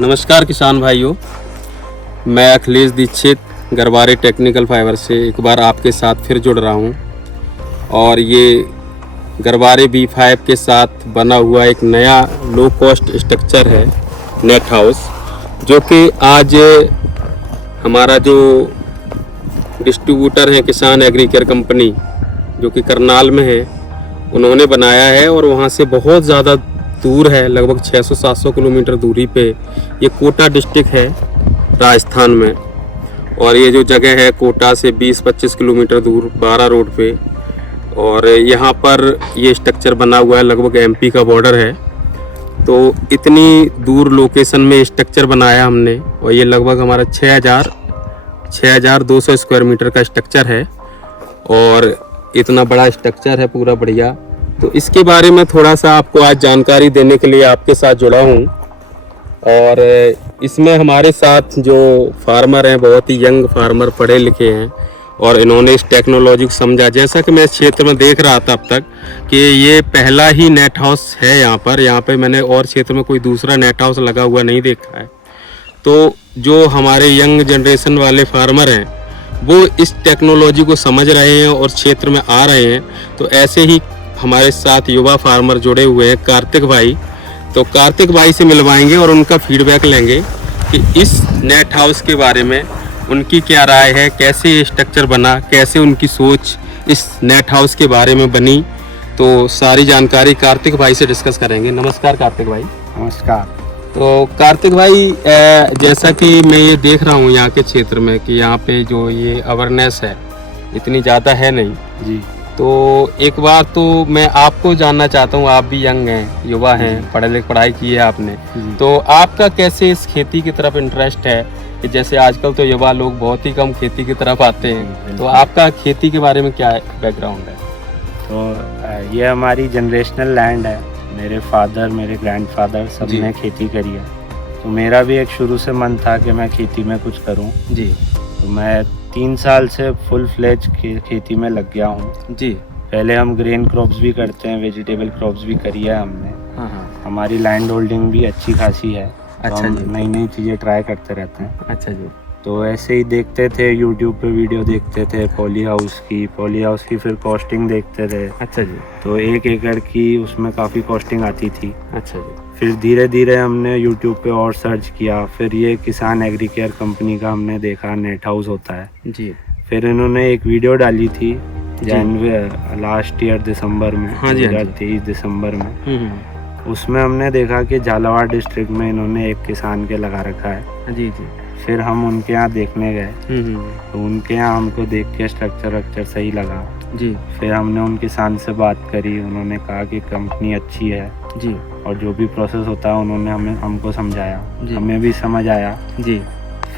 नमस्कार किसान भाइयों, मैं अखिलेश दीक्षित गरवारे टेक्निकल फाइबर से एक बार आपके साथ फिर जुड़ रहा हूं। और ये गरवारे B5 के साथ बना हुआ एक नया लो कॉस्ट स्ट्रक्चर है नेट हाउस, जो कि आज हमारा जो डिस्ट्रीब्यूटर है किसान एग्रीकेयर कंपनी जो कि करनाल में है, उन्होंने बनाया है। और वहाँ से बहुत ज़्यादा दूर है, लगभग 600-700 किलोमीटर दूरी पे ये कोटा डिस्ट्रिक्ट है राजस्थान में। और ये जो जगह है कोटा से 20-25 किलोमीटर दूर 12 रोड पे, और यहाँ पर ये स्ट्रक्चर बना हुआ है, लगभग MP का बॉर्डर है। तो इतनी दूर लोकेशन में स्ट्रक्चर बनाया हमने, और ये लगभग हमारा 6200 स्क्वायर मीटर का स्ट्रक्चर है। और इतना बड़ा स्ट्रक्चर है, पूरा बढ़िया। तो इसके बारे में थोड़ा सा आपको आज जानकारी देने के लिए आपके साथ जुड़ा हूँ। और इसमें हमारे साथ जो फार्मर हैं, बहुत ही यंग फार्मर, पढ़े लिखे हैं, और इन्होंने इस टेक्नोलॉजी को समझा। जैसा कि मैं इस क्षेत्र में देख रहा था अब तक कि ये पहला ही नेट हाउस है यहाँ पे मैंने और क्षेत्र में कोई दूसरा नेट हाउस लगा हुआ नहीं देखा है। तो जो हमारे यंग जनरेशन वाले फार्मर हैं वो इस टेक्नोलॉजी को समझ रहे हैं और क्षेत्र में आ रहे हैं। तो ऐसे ही हमारे साथ युवा फार्मर जुड़े हुए हैं, कार्तिक भाई। तो कार्तिक भाई से मिलवाएंगे और उनका फीडबैक लेंगे कि इस नेट हाउस के बारे में उनकी क्या राय है, कैसे ये स्ट्रक्चर बना, कैसे उनकी सोच इस नेट हाउस के बारे में बनी। तो सारी जानकारी कार्तिक भाई से डिस्कस करेंगे। नमस्कार कार्तिक भाई। नमस्कार। तो कार्तिक भाई, जैसा कि मैं ये देख रहा हूँ यहाँ के क्षेत्र में कि यहाँ पे जो ये अवेयरनेस है इतनी ज़्यादा है नहीं जी। तो एक बार तो मैं आपको जानना चाहता हूँ, आप भी यंग हैं, युवा हैं, पढ़ाई की है आपने, तो आपका कैसे इस खेती की तरफ इंटरेस्ट है? कि जैसे आजकल तो युवा लोग बहुत ही कम खेती की तरफ आते हैं, तो आपका खेती के बारे में क्या बैकग्राउंड है? तो ये हमारी जनरेशनल लैंड है। मेरे फादर, मेरे ग्रैंडफादर सब ने खेती करी है, तो मेरा भी एक शुरू से मन था कि मैं खेती में कुछ करूं जी। तो मैं 3 साल से फुल फ्लेज खेती में लग गया हूं जी। पहले हम ग्रेन क्रॉप्स भी करते हैं, वेजिटेबल क्रॉप्स भी करी है हमने। हाँ। हमारी लैंड होल्डिंग भी अच्छी खासी है। अच्छा तो जी। हम नई चीज़ें ट्राई करते रहते हैं। अच्छा जी। तो ऐसे ही देखते थे, यूट्यूब पे वीडियो देखते थे पॉली हाउस की फिर कॉस्टिंग देखते थे। अच्छा जी। तो 1 एकड़ की उसमें काफ़ी कॉस्टिंग आती थी। अच्छा जी। फिर धीरे धीरे हमने यूट्यूब पे और सर्च किया, फिर ये किसान एग्रीकेयर कंपनी का हमने देखा नेट हाउस होता है जी। फिर इन्होंने एक वीडियो डाली थी लास्ट ईयर दिसंबर में। हाँ जी, 2023 दिसंबर में। उसमें हमने देखा कि झालावाड़ डिस्ट्रिक्ट में इन्होंने एक किसान के लगा रखा है। जी जी। फिर हम उनके यहाँ देखने गए, तो उनके यहाँ हमको देख के स्ट्रक्चर सही लगा जी। फिर हमने उन किसान से बात करी, उन्होंने कहा कि कंपनी अच्छी है जी। और जो भी प्रोसेस होता है उन्होंने हमको समझाया, हमें भी समझ आया जी।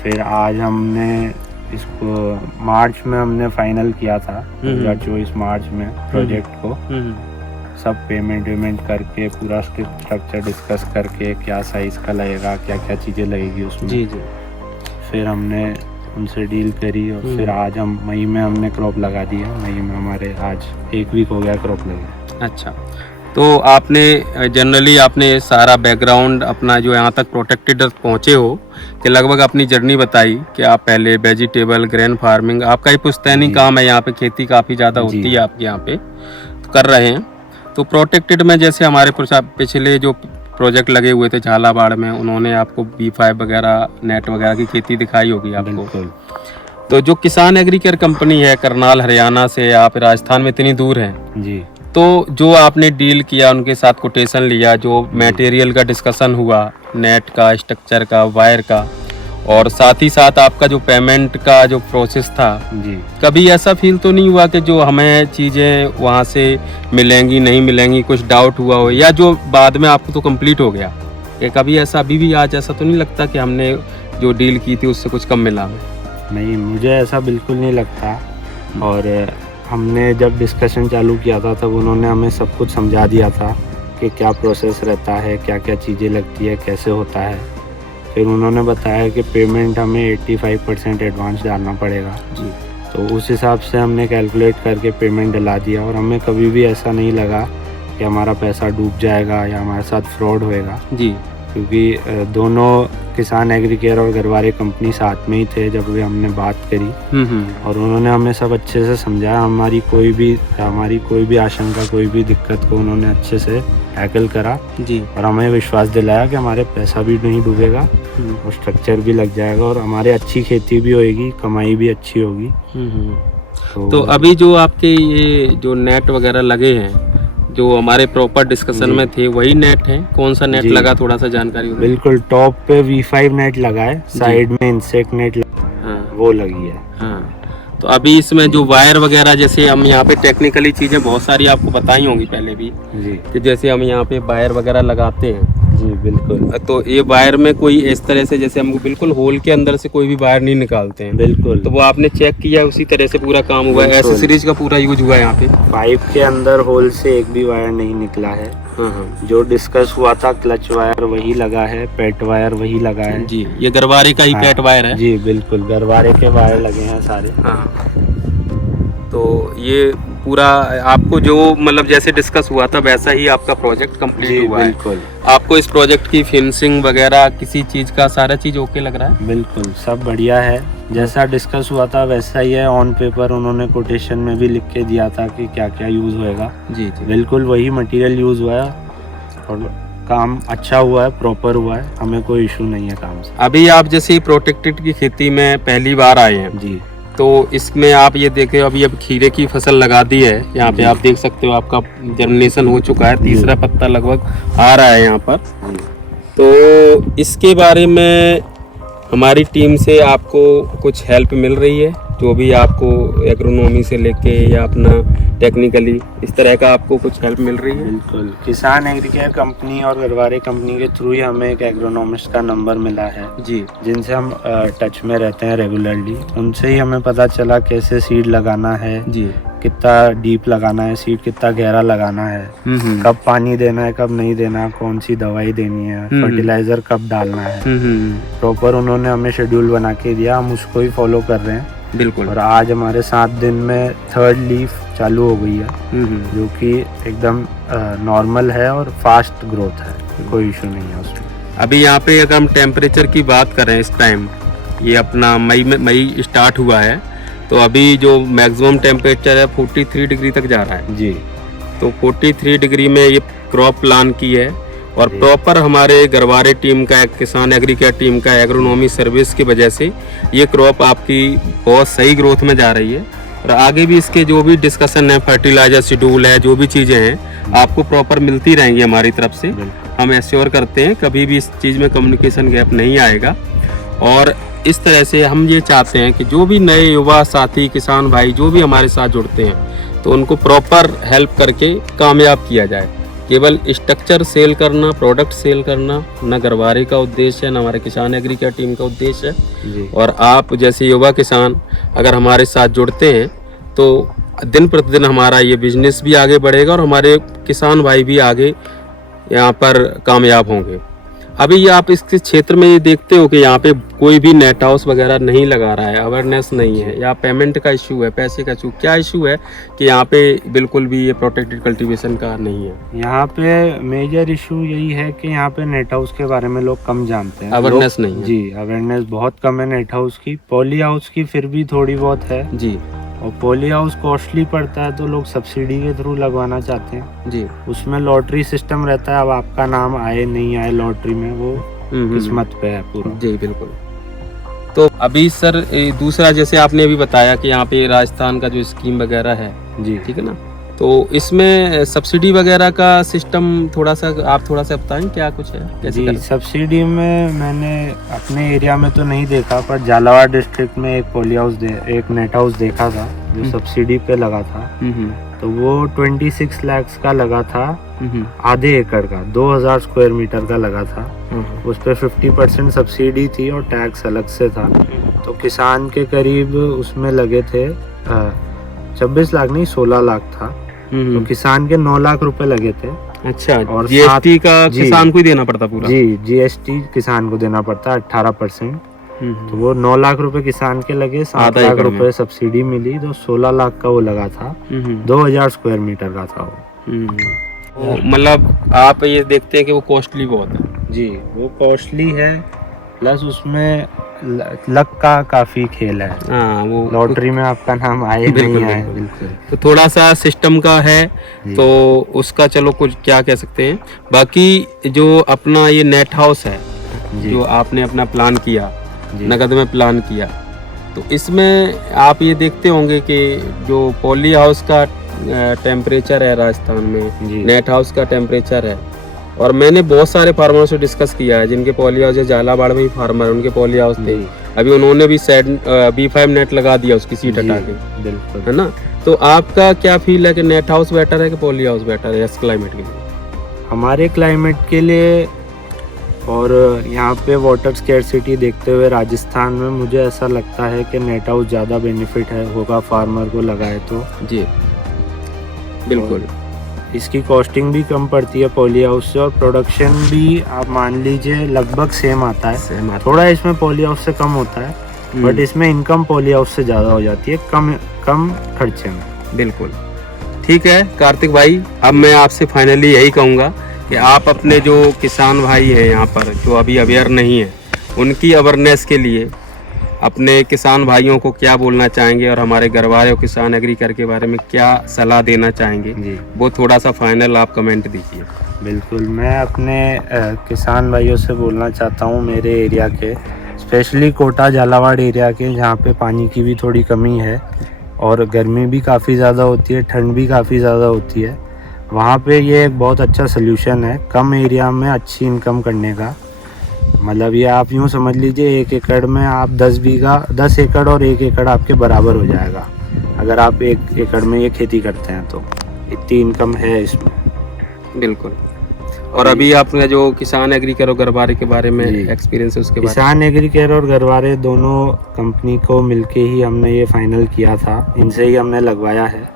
फिर आज हमने इसको मार्च में हमने फाइनल किया था, 2024 मार्च में प्रोजेक्ट को। सब पेमेंट करके पूरा स्ट्रक्चर डिस्कस करके क्या साइज का लगेगा, क्या क्या चीज़ें लगेगी उसमें। जी जी। फिर हमने उनसे डील करी और फिर आज हम मई में हमने क्रॉप लगा दिया। मई में हमारे आज 1 वीक हो गया क्रॉप लगे। अच्छा, तो आपने जनरली आपने सारा बैकग्राउंड अपना जो यहाँ तक प्रोटेक्टेड पहुँचे हो कि लगभग अपनी जर्नी बताई कि आप पहले वेजिटेबल ग्रेन फार्मिंग, आपका ही पुश्तैनी काम है, यहाँ पे खेती काफ़ी ज़्यादा होती है आपके यहाँ पे, तो कर रहे हैं। तो प्रोटेक्टेड में जैसे हमारे पिछले जो प्रोजेक्ट लगे हुए थे झालावाड़ में, उन्होंने आपको B5 वगैरह नेट वगैरह की खेती दिखाई होगी आपको। तो जो किसान एग्रीकेयर कंपनी है करनाल हरियाणा से, आप राजस्थान में इतनी दूर हैं जी, तो जो आपने डील किया, उनके साथ कोटेशन लिया, जो मटेरियल का डिस्कशन हुआ, नेट का, स्ट्रक्चर का, वायर का, और साथ ही साथ आपका जो पेमेंट का जो प्रोसेस था जी, कभी ऐसा फील तो नहीं हुआ कि जो हमें चीज़ें वहाँ से मिलेंगी नहीं मिलेंगी, कुछ डाउट हुआ हो, या जो बाद में आपको तो कंप्लीट हो गया, कि कभी ऐसा अभी भी आज ऐसा तो नहीं लगता कि हमने जो डील की थी उससे कुछ कम मिला हमें? नहीं, मुझे ऐसा बिल्कुल नहीं लगता। और हमने जब डिस्कशन चालू किया था तब उन्होंने हमें सब कुछ समझा दिया था कि क्या प्रोसेस रहता है, क्या क्या चीज़ें लगती है, कैसे होता है। फिर उन्होंने बताया कि पेमेंट हमें 85% एडवांस डालना पड़ेगा जी। तो उस हिसाब से हमने कैलकुलेट करके पेमेंट डला दिया और हमें कभी भी ऐसा नहीं लगा कि हमारा पैसा डूब जाएगा या हमारे साथ फ्रॉड होएगा जी। क्योंकि दोनों किसान एग्रीकेयर और गरवारे कंपनी साथ में ही थे जब भी हमने बात करी, और उन्होंने हमें सब अच्छे से समझाया। हमारी कोई भी आशंका, कोई भी दिक्कत को उन्होंने अच्छे से टैकल करा जी। और हमें विश्वास दिलाया कि हमारे पैसा भी नहीं डूबेगा और स्ट्रक्चर भी लग जाएगा और हमारे अच्छी खेती भी होएगी, कमाई भी अच्छी होगी। तो अभी जो आपके ये जो नेट वगैरह लगे हैं, जो हमारे प्रॉपर डिस्कशन में थे, वही नेट है? कौन सा नेट लगा, थोड़ा सा जानकारी हो? बिल्कुल, टॉप पे V5 नेट लगा है, साइड में इंसेक्ट नेट वो लगी है। हाँ, तो अभी इसमें जो वायर वगैरह, जैसे हम यहाँ पे टेक्निकली चीजें बहुत सारी आपको बताई होंगी पहले भी जी, कि जैसे हम यहाँ पे वायर वगैरह लगाते हैं जी बिल्कुल। तो ये वायर में कोई इस तरह से, जैसे हम बिल्कुल होल के अंदर से कोई भी वायर नहीं निकालते हैं, बिल्कुल। तो वो आपने चेक किया, उसी तरह से पूरा काम हुआ है, एसेसरीज का पूरा यूज हुआ है यहाँ पे। पाइप के अंदर होल से एक भी वायर नहीं निकला है। जो डिस्कस हुआ था, क्लच वायर वही लगा है, पेट वायर वही लगा है जी। ये गरवारे का ही पेट वायर है? जी बिल्कुल, गरवारे के वायर लगे हैं सारे। तो ये पूरा आपको जो मतलब जैसे डिस्कस हुआ था वैसा ही आपका प्रोजेक्ट कंप्लीट हुआ है? बिल्कुल। आपको इस प्रोजेक्ट की फिनिशिंग वगैरह किसी चीज का सारा चीज ओके लग रहा है? बिल्कुल, सब बढ़िया है, जैसा डिस्कस हुआ था वैसा ही है। ऑन पेपर उन्होंने कोटेशन में भी लिख के दिया था कि क्या क्या यूज होएगा। जी जी, बिल्कुल वही मटेरियल यूज हुआ है और काम अच्छा हुआ है, प्रॉपर हुआ है, हमें कोई इशू नहीं है काम से। अभी आप जैसे प्रोटेक्टेड की खेती में पहली बार आए हैं जी, तो इसमें आप ये देखे, अभी अब खीरे की फसल लगा दी है, यहाँ पे आप देख सकते हो आपका जर्मिनेशन हो चुका है, तीसरा पत्ता लगभग आ रहा है यहाँ पर। तो इसके बारे में हमारी टीम से आपको कुछ हेल्प मिल रही है, जो भी आपको एग्रोनॉमी से लेके या अपना टेक्निकली इस तरह का आपको कुछ हेल्प मिल रही है? बिल्कुल, किसान एग्रीकेयर कंपनी और गरवारे कंपनी के थ्रू ही हमें एक एग्रोनॉमिस्ट का नंबर मिला है जी, जिनसे हम टच में रहते हैं रेगुलरली। उनसे ही हमें पता चला कैसे सीड लगाना है जी, कितना डीप लगाना है, सीड कितना गहरा लगाना है, कब पानी देना है, कब नहीं देना, कौन सी दवाई देनी है, फर्टिलाइजर कब डालना है। प्रॉपर उन्होंने हमें शेड्यूल बना के दिया, हम उसको ही फॉलो कर रहे हैं। बिल्कुल। और आज हमारे 7 दिन में 3rd लीफ चालू हो गई है, जो कि एकदम नॉर्मल है और फास्ट ग्रोथ है, कोई इशू नहीं है उसमें। अभी यहाँ पे अगर हम टेम्परेचर की बात करें, इस टाइम ये अपना मई स्टार्ट हुआ है, तो अभी जो मैक्सिमम टेम्परेचर है 43 डिग्री तक जा रहा है जी। तो 43 डिग्री में ये क्रॉप प्लान की है और प्रॉपर हमारे गरवारे टीम का, किसान एग्रीकेयर टीम का एग्रोनॉमी सर्विस की वजह से ये क्रॉप आपकी बहुत सही ग्रोथ में जा रही है। और आगे भी इसके जो भी डिस्कशन है, फर्टिलाइजर शेड्यूल है, जो भी चीज़ें हैं आपको प्रॉपर मिलती रहेंगी हमारी तरफ से। हम एश्योर करते हैं कभी भी इस चीज़ में कम्युनिकेशन गैप नहीं आएगा। और इस तरह से हम ये चाहते हैं कि जो भी नए युवा साथी, किसान भाई जो भी हमारे साथ जुड़ते हैं, तो उनको प्रॉपर हेल्प करके कामयाब किया जाए। केवल स्ट्रक्चर सेल करना, प्रोडक्ट सेल करना न गरवारे का उद्देश्य है, न हमारे किसान एग्रीकेयर टीम का उद्देश्य है। और आप जैसे युवा किसान अगर हमारे साथ जुड़ते हैं तो दिन प्रतिदिन हमारा ये बिजनेस भी आगे बढ़ेगा और हमारे किसान भाई भी आगे यहाँ पर कामयाब होंगे। अभी आप इसके क्षेत्र में ये देखते हो कि यहाँ पे कोई भी नेट हाउस वगैरह नहीं लगा रहा है, अवेयरनेस नहीं है, या पेमेंट का इशू है, पैसे का इशू, क्या इशू है कि यहाँ पे बिल्कुल भी ये प्रोटेक्टेड कल्टीवेशन का नहीं है? यहाँ पे मेजर इशू यही है कि यहाँ पे नेट हाउस के बारे में लोग कम जानते हैं, अवेयरनेस नहीं है। जी, अवेयरनेस बहुत कम है नेट हाउस की। पॉली हाउस की फिर भी थोड़ी बहुत है जी, और पॉली हाउस कॉस्टली पड़ता है तो लोग सब्सिडी के थ्रू लगवाना चाहते हैं जी। उसमें लॉटरी सिस्टम रहता है, अब आपका नाम आए नहीं आए लॉटरी में वो किस्मत पे है पूरा। जी बिल्कुल। तो अभी सर दूसरा, जैसे आपने अभी बताया कि यहाँ पे राजस्थान का जो स्कीम वगैरह है, जी ठीक है ना, तो इसमें सब्सिडी वगैरह का सिस्टम थोड़ा सा बताएं, क्या कुछ है, कैसे जी। सब्सिडी में मैंने अपने एरिया में तो नहीं देखा, पर झालावाड़ डिस्ट्रिक्ट में एक पॉली हाउस एक नेट हाउस देखा था जो सब्सिडी पे लगा था। तो वो 26 लाख का लगा था, आधे एकड़ का, 2000 स्क्वायर मीटर का लगा था। उस पे 50% सब्सिडी थी और टैक्स अलग से था। तो किसान के करीब उसमें लगे थे 26 लाख नहीं 16 लाख था। तो किसान के 9 लाख रुपए लगे थे। अच्छा, और जीएसटी का किसान को ही देना पड़ता पूरा? जी, जीएसटी किसान को देना पड़ता 18%। तो वो 9 लाख रुपए किसान के लगे, 7 लाख रुपए सब्सिडी मिली, तो 16 लाख का वो लगा था। 2000 स्क्वायर मीटर का था वो। मतलब आप ये देखते हैं कि वो कॉस्टली बहुत है। जी, वो कॉस्टली है, प्लस उसमें लक का काफ़ी खेल है। हाँ वो लॉटरी में आपका नाम आए बिल्कुल, नहीं आए, बिल्कुल। बिल्कुल। तो थोड़ा सा सिस्टम का है, जी। तो उसका चलो कुछ क्या कह सकते हैं। बाकी जो अपना ये नेट हाउस है, जी। जो आपने अपना प्लान किया, जी। नगद में प्लान किया, तो इसमें आप ये देखते होंगे कि जो पॉली हाउस का टेम्परेचर है राजस्थान में, जी। नेट हाउस का टेम्परेचर है, और मैंने बहुत सारे फार्मरों से डिस्कस किया है जिनके पॉली हाउस है, झालावाड़ में ही फार्मर उनके पॉली हाउस थे, जी। अभी उन्होंने भी B5 नेट लगा दिया उसकी सीट जी, हटा के, बिल्कुल। है ना। तो आपका क्या फील है कि नेट हाउस बेटर है कि पॉली हाउस बेटर है इस क्लाइमेट के लिए? हमारे क्लाइमेट के लिए और यहाँ पे वाटर स्कैरसिटी देखते हुए राजस्थान में मुझे ऐसा लगता है कि नेट हाउस ज़्यादा बेनिफिट है होगा फार्मर को लगाए तो। जी बिल्कुल। इसकी कॉस्टिंग भी कम पड़ती है पॉली हाउस से, और प्रोडक्शन भी आप मान लीजिए लगभग सेम आता है। थोड़ा इसमें पॉली हाउस से कम होता है, बट इसमें इनकम पॉली हाउस से ज़्यादा हो जाती है, कम खर्चे में। बिल्कुल ठीक है कार्तिक भाई, अब मैं आपसे फाइनली यही कहूँगा कि आप अपने जो किसान भाई हैं यहाँ पर जो अभी अवेयर नहीं है, उनकी अवेयरनेस के लिए अपने किसान भाइयों को क्या बोलना चाहेंगे, और हमारे गरवारे और किसान एग्रीकल्चर के बारे में क्या सलाह देना चाहेंगे, जी। वो थोड़ा सा फाइनल आप कमेंट दीजिए। बिल्कुल, मैं अपने किसान भाइयों से बोलना चाहता हूँ, मेरे एरिया के स्पेशली कोटा झालावाड़ एरिया के, जहाँ पे पानी की भी थोड़ी कमी है और गर्मी भी काफ़ी ज़्यादा होती है, ठंड भी काफ़ी ज़्यादा होती है, वहाँ पे ये एक बहुत अच्छा सल्यूशन है कम एरिया में अच्छी इनकम करने का। मतलब ये आप यूँ समझ लीजिए 1 एकड़ में आप 10 एकड़ और 1 एकड़ आपके बराबर हो जाएगा अगर आप 1 एकड़ में ये खेती करते हैं, तो इतनी इनकम है इसमें। बिल्कुल। और अभी आपने जो किसान एग्रीकल्चर और गरवारे के बारे में जी। एक्सपीरियंस है उसके बारे किसान एग्रीकल्चर और गरवारे दोनों कंपनी को मिलके ही हमने ये फाइनल किया था, इनसे ही हमने लगवाया है।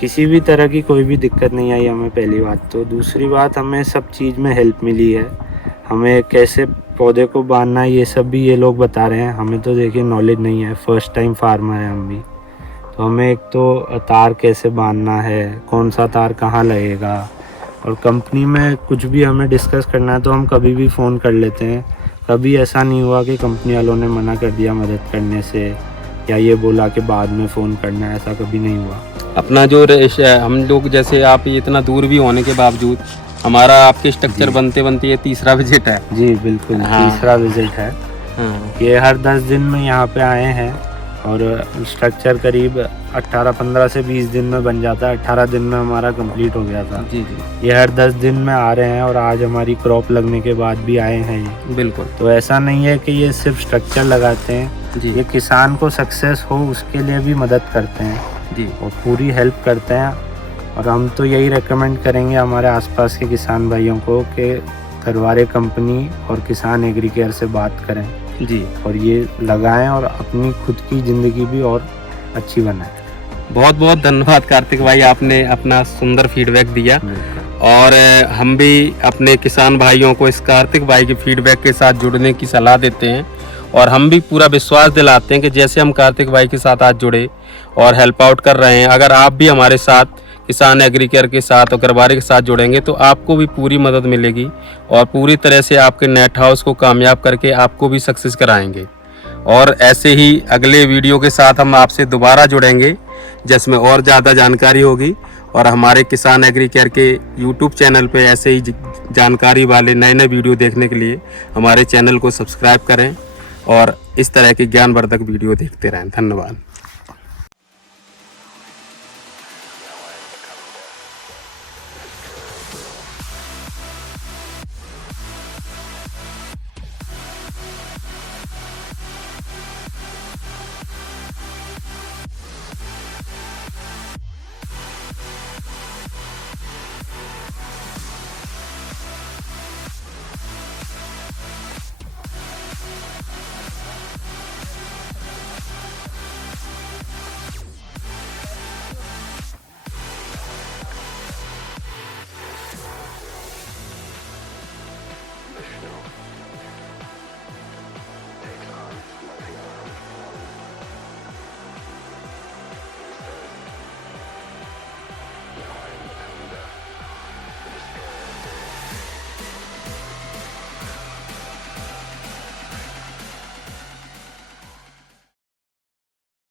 किसी भी तरह की कोई भी दिक्कत नहीं आई हमें, पहली बात तो। दूसरी बात, हमें सब चीज़ में हेल्प मिली है, हमें कैसे पौधे को बांधना है ये सब भी ये लोग बता रहे हैं। हमें तो देखिए नॉलेज नहीं है, फर्स्ट टाइम फार्मर है हम भी, तो हमें एक तो तार कैसे बांधना है, कौन सा तार कहाँ लगेगा, और कंपनी में कुछ भी हमें डिस्कस करना है तो हम कभी भी फ़ोन कर लेते हैं। कभी ऐसा नहीं हुआ कि कंपनी वालों ने मना कर दिया मदद करने से, या ये बोला कि बाद में फ़ोन करना है, ऐसा कभी नहीं हुआ। अपना जो हम लोग जैसे आप इतना दूर भी होने के बावजूद हमारा आपके स्ट्रक्चर बनते बनते ये तीसरा विजिट है। जी बिल्कुल, हाँ। तीसरा विजिट है। हाँ। ये हर 10 दिन में यहाँ पे आए हैं, और स्ट्रक्चर करीब 18-15 से 20 दिन में बन जाता है। 18 दिन में हमारा कंप्लीट हो गया था। जी जी ये हर 10 दिन में आ रहे हैं, और आज हमारी क्रॉप लगने के बाद भी आए हैं ये। बिल्कुल। तो ऐसा नहीं है कि ये सिर्फ स्ट्रक्चर लगाते हैं जी ये किसान को सक्सेस हो उसके लिए भी मदद करते हैं जी और पूरी हेल्प करते हैं। और हम तो यही रेकमेंड करेंगे हमारे आसपास के किसान भाइयों को कि गरवारे कंपनी और किसान एग्रीकेयर से बात करें जी, और ये लगाएं और अपनी खुद की ज़िंदगी भी और अच्छी बनाएं। बहुत बहुत धन्यवाद कार्तिक भाई, आपने अपना सुंदर फीडबैक दिया। और हम भी अपने किसान भाइयों को इस कार्तिक भाई के फीडबैक के साथ जुड़ने की सलाह देते हैं, और हम भी पूरा विश्वास दिलाते हैं कि जैसे हम कार्तिक भाई के साथ आज जुड़े और हेल्प आउट कर रहे हैं, अगर आप भी हमारे साथ किसान एग्रीकेयर के साथ और गरवारे के साथ जुड़ेंगे तो आपको भी पूरी मदद मिलेगी, और पूरी तरह से आपके नेट हाउस को कामयाब करके आपको भी सक्सेस कराएंगे। और ऐसे ही अगले वीडियो के साथ हम आपसे दोबारा जुड़ेंगे जिसमें और ज़्यादा जानकारी होगी। और हमारे किसान एग्रीकेयर के यूट्यूब चैनल पे ऐसे ही जानकारी वाले नए नए वीडियो देखने के लिए हमारे चैनल को सब्सक्राइब करें और इस तरह के ज्ञानवर्धक वीडियो देखते रहें। धन्यवाद।